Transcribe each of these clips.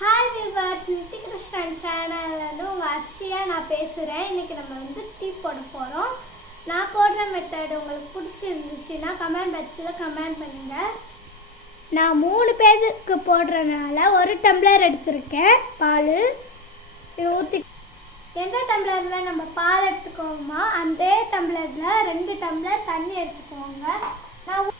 Hi viewers, NITI Krishnan சேனல்லேருந்து உங்கள் அர்ஷியா நான் பேசுகிறேன். இன்றைக்கி நம்ம டீ போட போகிறோம். நான் போடுற மெத்தட் உங்களுக்கு பிடிச்சிருந்துச்சுன்னா கமெண்ட் பாக்ஸில் கமெண்ட் பண்ணுங்கள். நான் 3 பேருக்கு போடுறதுனால 1 டம்ளர் எடுத்திருக்கேன் பால். இதை ஊற்றி எந்த டம்ளரில் நம்ம பால் எடுத்துக்கோமா அதே டம்ளரில் 2 டம்ளர் தண்ணி எடுத்துக்கோங்க. நான்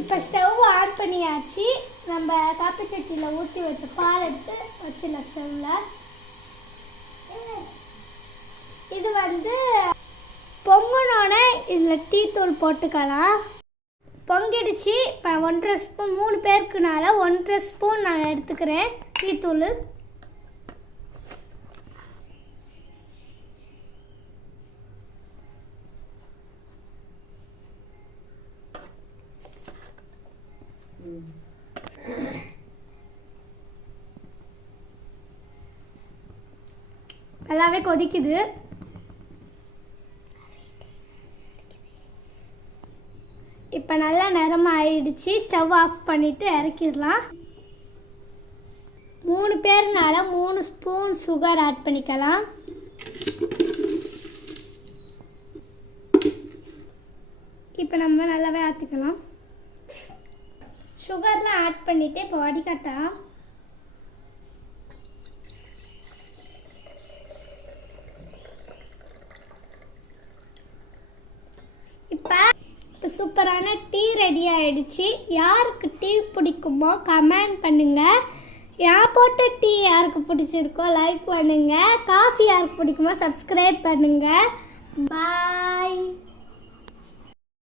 இப்போ ஸ்டவ் ஆன் பண்ணியாச்சு. நம்ம காப்பி சட்டியில் ஊற்றி வச்ச பால் எடுத்து வச்சிடலாம் ஸ்டவ்வில். இது பொங்கனோடனே இதில் டீ தூள் போட்டுக்கலாம். பொங்கிடுச்சு. இப்போ 1.5 ஸ்பூன் 3 பேருக்குனால 1.5 ஸ்பூன் நான் எடுத்துக்கிறேன் டீ தூள். நல்லாவே கொதிக்குது. இப்போ நல்லா நிறம் ஆயிடுச்சு. ஸ்டவ் ஆஃப் பண்ணிட்டு இறக்கிடலாம். 3 பேருனால 3 ஸ்பூன் சுகர் ஆட் பண்ணிக்கலாம். இப்போ நம்ம நல்லாவே ஆற்றிக்கலாம். சுகர்லாம் ஆட் பண்ணிட்டு இப்போ வடிகட்டலாம். இப்போ சூப்பரான டீ ரெடி ஆயிடுச்சு. யாருக்கு டீ பிடிக்குமோ கமெண்ட் பண்ணுங்க. நான் போட்ட டீ யாருக்கு பிடிச்சிருக்கோ லைக் பண்ணுங்க. காஃபி யாருக்கு பிடிக்குமோ சப்ஸ்கிரைப் பண்ணுங்க. பாய்.